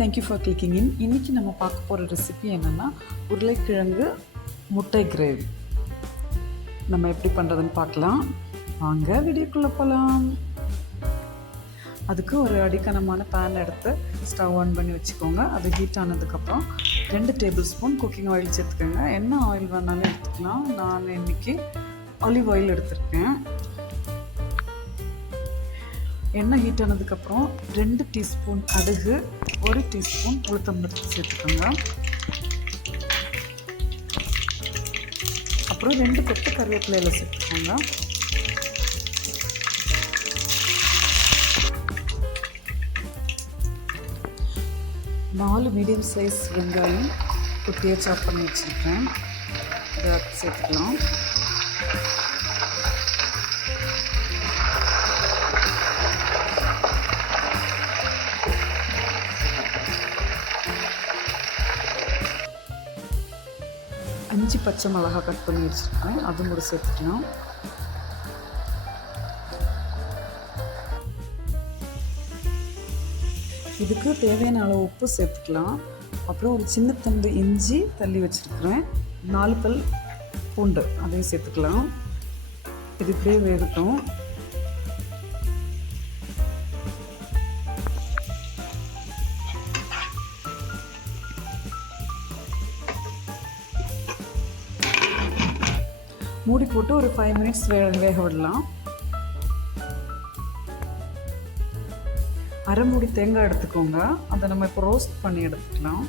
Thank you for clicking இன். இன்றைக்கி நம்ம பார்க்க போகிற ரெசிபி என்னென்னா உருளைக்கிழங்கு முட்டை கிரேவி. நம்ம எப்படி பண்ணுறதுன்னு பார்க்கலாம். வாங்க வீடியோக்குள்ளே போகலாம். அதுக்கு ஒரு அடிக்கனமான பேன் எடுத்து ஸ்டவ் ஆன் பண்ணி வச்சுக்கோங்க. அது ஹீட் ஆனதுக்கப்புறம் 2 டேபிள் ஸ்பூன் குக்கிங் ஆயில் சேர்த்துக்கோங்க. என்ன ஆயில் வேணாலும் எடுத்துக்கலாம். நான் இன்றைக்கி ஆலிவ் ஆயில் எடுத்திருக்கேன். எண்ணெய் ஹீட் ஆனதுக்கப்புறம் 2 டீஸ்பூன் கடுகு, 1 டீஸ்பூன் உளுத்தம்பருப்பு சேர்த்துக்கோங்க. அப்புறம் 2 கொத்து கருவேப்பிலையில் சேர்த்துக்கோங்க. நாலு மீடியம் சைஸ் வெங்காயம் குட்டியாக சாப் பண்ணி வச்சுருக்கேன். இதை சேர்த்துக்கலாம். அஞ்சு பச்சை மிளகா கட் பண்ணி வச்சுருக்கேன், அதுவும் கூட சேர்த்துக்கலாம். இதுக்கு தேவையான அளவு உப்பு சேர்த்துக்கலாம். அப்புறம் ஒரு சின்ன துண்டு இஞ்சி தள்ளி வச்சுருக்கிறேன், 4 பல் பூண்டு அதையும் சேர்த்துக்கலாம். இது இப்படியே வேகட்டும். மூடி போட்டு ஒரு 5 மினிட்ஸ் வேக விடலாம். அரை மூடி தேங்காய் எடுத்துக்கோங்க. அதை நம்ம இப்போ ரோஸ்ட் பண்ணி எடுத்துக்கலாம்.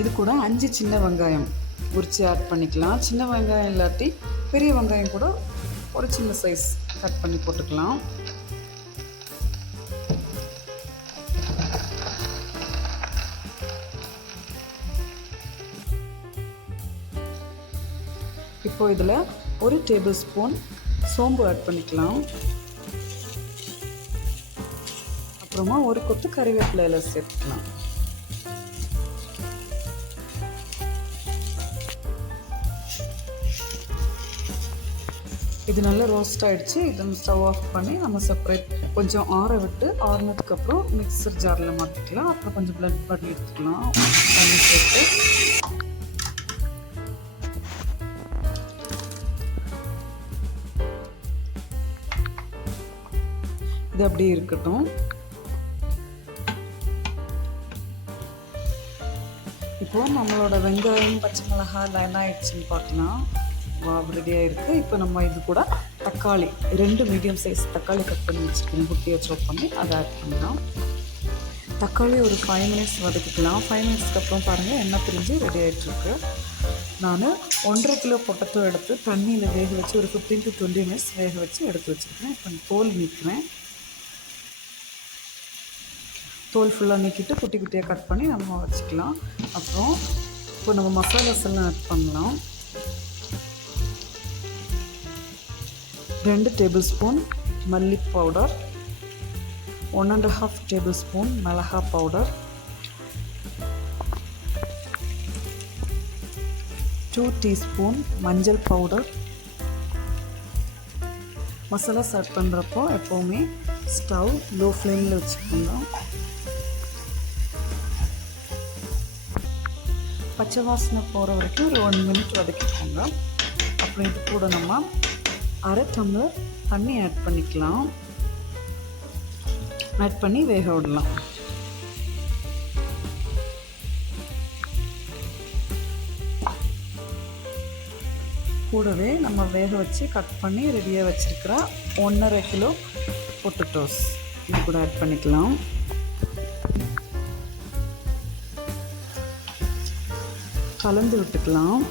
இது கூட 5 சின்ன வெங்காயம் உரித்து ஆட் பண்ணிக்கலாம். சின்ன வெங்காயம் இல்லாட்டி பெரிய வெங்காயம் கூட ஒரு சின்ன சைஸ் கட் பண்ணி போட்டுக்கலாம். இப்போ இதில் 1 டேபிள் ஸ்பூன் சோம்பு ஆட் பண்ணிக்கலாம். அப்புறமா 1 கொத்து கறிவேப்பிலையில் சேர்த்துக்கலாம். இது நல்லா ரோஸ்ட் ஆகிடுச்சு. இதை ஸ்டவ் ஆஃப் பண்ணி நம்ம செப்பரேட் கொஞ்சம் ஆற விட்டு ஆறுனதுக்கப்புறம் மிக்சர் ஜாரில் மாற்றிக்கலாம். அப்புறம் கொஞ்சம் பிளட் பண்ணி எடுத்துக்கலாம். தண்ணி சேர்த்து இது அப்படியே இருக்கட்டும். இப்போது நம்மளோட வெங்காயம் பச்சை மிளகாய் லைன் ஆகிடுச்சின்னு பார்க்கலாம். ரெடியாக இருக்குது. இப்போ நம்ம இது கூட தக்காளி 2 மீடியம் சைஸ் தக்காளி கட் பண்ணி வச்சுருக்கேன், குட்டியாக சாப் பண்ணி அதை ஆட் பண்ணலாம். தக்காளி ஒரு 5 மினிட்ஸ் வதக்கிக்கலாம். 5 மினிட்ஸ்க்கு அப்புறம் பாருங்கள் எண்ணெய் பிரிஞ்சு ரெடி ஆகிட்டுருக்கு. நான் 1.5 கிலோ பொட்டேட்டோ எடுத்து தண்ணியில் வேக வச்சு ஒரு 15 to 20 மினிட்ஸ் வேக வச்சு எடுத்து வச்சுருக்கேன். இப்போ தோல் நீக்கிறேன். தோல் ஃபுல்லாக நீக்கிட்டு குட்டி குட்டியாக கட் பண்ணி நம்ம வச்சுக்கலாம். அப்புறம் இப்போ நம்ம மசாலாஸ் எல்லாம் ஆட் பண்ணலாம். 2 டேபிள் ஸ்பூன் மல்லி பவுடர், 1.5 டேபிள் ஸ்பூன் மிளகா பவுடர், 2 டீஸ்பூன் மஞ்சள் பவுடர். மசாலாஸ் ஆட் பண்ணுறப்போ எப்போவுமே ஸ்டவ் லோ ஃப்ளேமில் வச்சுக்கோங்க. பச்சை வாசனை போகிற வரைக்கும் ஒரு 1 மினிட் வதக்கிக்கோங்க. அப்புறம் இது கூட நம்ம அரை டம்ளர் தண்ணி ஆட் பண்ணிக்கலாம். ஆட் பண்ணி வேக விடலாம். கூடவே நம்ம வேக வச்சு கட் பண்ணி ரெடியாக வச்சுருக்கிற 1.5 கிலோ பொட்டேட்டோஸ் இது கூட ஆட் பண்ணிக்கலாம். கலந்து விட்டுக்கலாம்.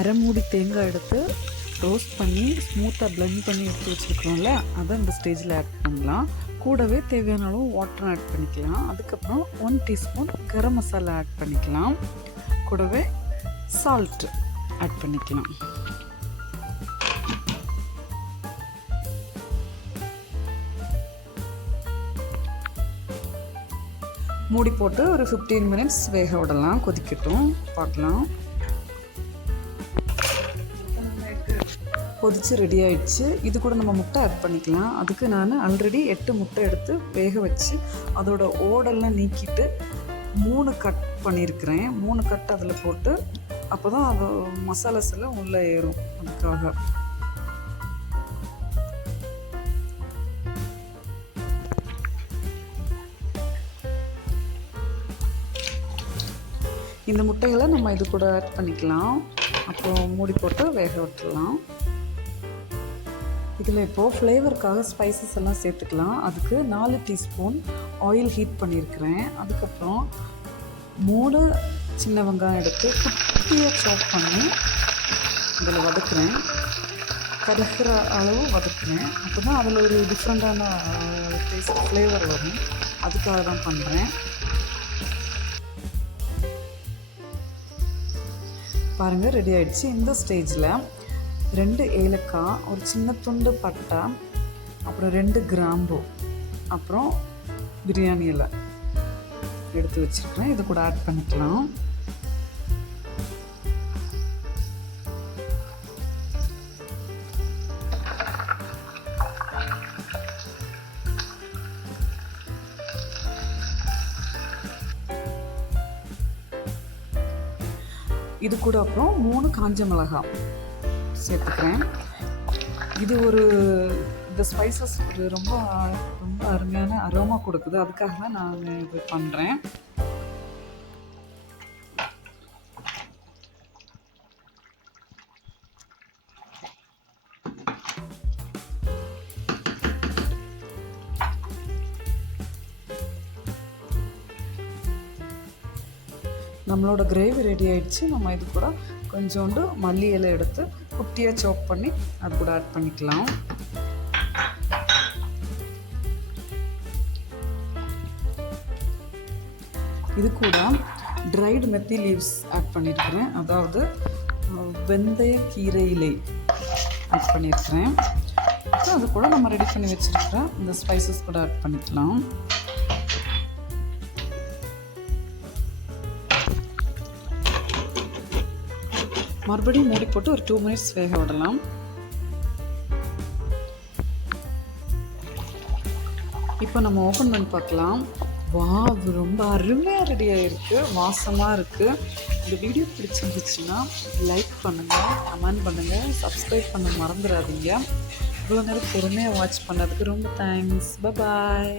அரை மூடி தேங்காய் எடுத்து ரோஸ்ட் பண்ணி ஸ்மூத்தாக பிளெண்ட் பண்ணி எடுத்து வச்சுருக்கிறோம்ல, அதை இந்த ஸ்டேஜில் ஆட் பண்ணலாம். கூடவே தேவையான அளவு வாட்டர் ஆட் பண்ணிக்கலாம். அதுக்கப்புறம் 1 டீஸ்பூன் கரம் மசாலா ஆட் பண்ணிக்கலாம். கூடவே சால்ட் ஆட் பண்ணிக்கலாம். மூடி போட்டு ஒரு 15 மினிட்ஸ் வேக விடலாம். கொதிக்கட்டும், பார்க்கலாம். கொதித்து ரெடி ஆகிடுச்சு. இது கூட நம்ம முட்டை ஆட் பண்ணிக்கலாம். அதுக்கு நான் ஆல்ரெடி 8 முட்டை எடுத்து வேக வச்சு அதோட ஓடெல்லாம் நீக்கிட்டு 3 கட் பண்ணியிருக்கிறேன். 3 கட் அதில் போட்டு அப்போ தான் அது மசாலாஸ் எல்லாம் உள்ளே ஏறும். அதுக்காக இந்த முட்டைகளை நம்ம இது கூட ஆட் பண்ணிக்கலாம். அப்புறம் மூடி போட்டு வேக விட்டுடலாம். இதில் இப்போது ஃப்ளேவருக்காக ஸ்பைசஸ் எல்லாம் சேர்த்துக்கலாம். அதுக்கு 4 டீஸ்பூன் ஆயில் ஹீட் பண்ணியிருக்கிறேன். அதுக்கப்புறம் 3 சின்ன வெங்காயம் எடுத்து குட்டியாக சாப் பண்ணி இதில் வதக்குறேன். கருகிற அளவு வதக்குறேன். அப்போ தான் அதில் ஒரு டிஃப்ரெண்ட்டான டேஸ்ட் ஃப்ளேவர் வரும். அதுக்காக தான் பண்ணுறேன். பாருங்கள், ரெடி ஆகிடுச்சு. இந்த ஸ்டேஜில் 2 ஏலக்காய், ஒரு சின்ன துண்டு பட்டை, அப்புறம் 2 கிராம்பு, அப்புறம் பிரியாணி இலை எடுத்து வச்சுருக்கேன். இது கூட ஆட் பண்ணிக்கலாம். இது கூட அப்புறம் 3 காஞ்ச மிளகாய் சேர்த்துக்கிறேன். இது இந்த ஸ்பைசஸ் ரொம்ப ரொம்ப அருமையான அரோமா கொடுக்குது. அதுக்காக தான் நான் இது பண்ணுறேன். நம்மளோட கிரேவி ரெடி ஆகிடுச்சு. நம்ம இது கூட கொஞ்சோண்டு மல்லி இலை எடுத்து குட்டியாக சாப் பண்ணி அது கூட ஆட் பண்ணிக்கலாம். இது கூட ட்ரைடு மெத்தி லீவ்ஸ் ஆட் பண்ணியிருக்கிறேன். அதாவது வெந்தய கீரை இலை ஆட் பண்ணியிருக்கிறேன். அது கூட நம்ம ரெடி பண்ணி வச்சுருக்கிற இந்த ஸ்பைசஸ் கூட ஆட் பண்ணிக்கலாம். மறுபடியும் மூடி போட்டு ஒரு 2 மினிட்ஸ் வேக விடலாம். இப்போ நம்ம ஓப்பன் பண்ணி பார்க்கலாம். வாவ், ரொம்ப அருமையாக ரெடி ஆகிருக்கு. வாசமாக இருக்குது. இந்த வீடியோ பிடிச்சிருந்துச்சுன்னா லைக் பண்ணுங்கள், கமெண்ட் பண்ணுங்கள், சப்ஸ்கிரைப் பண்ண மறந்துடாதீங்க. இவ்வளோ நேரம் பொறுமையாக வாட்ச் பண்ணதுக்கு ரொம்ப தேங்க்ஸ். பாய்.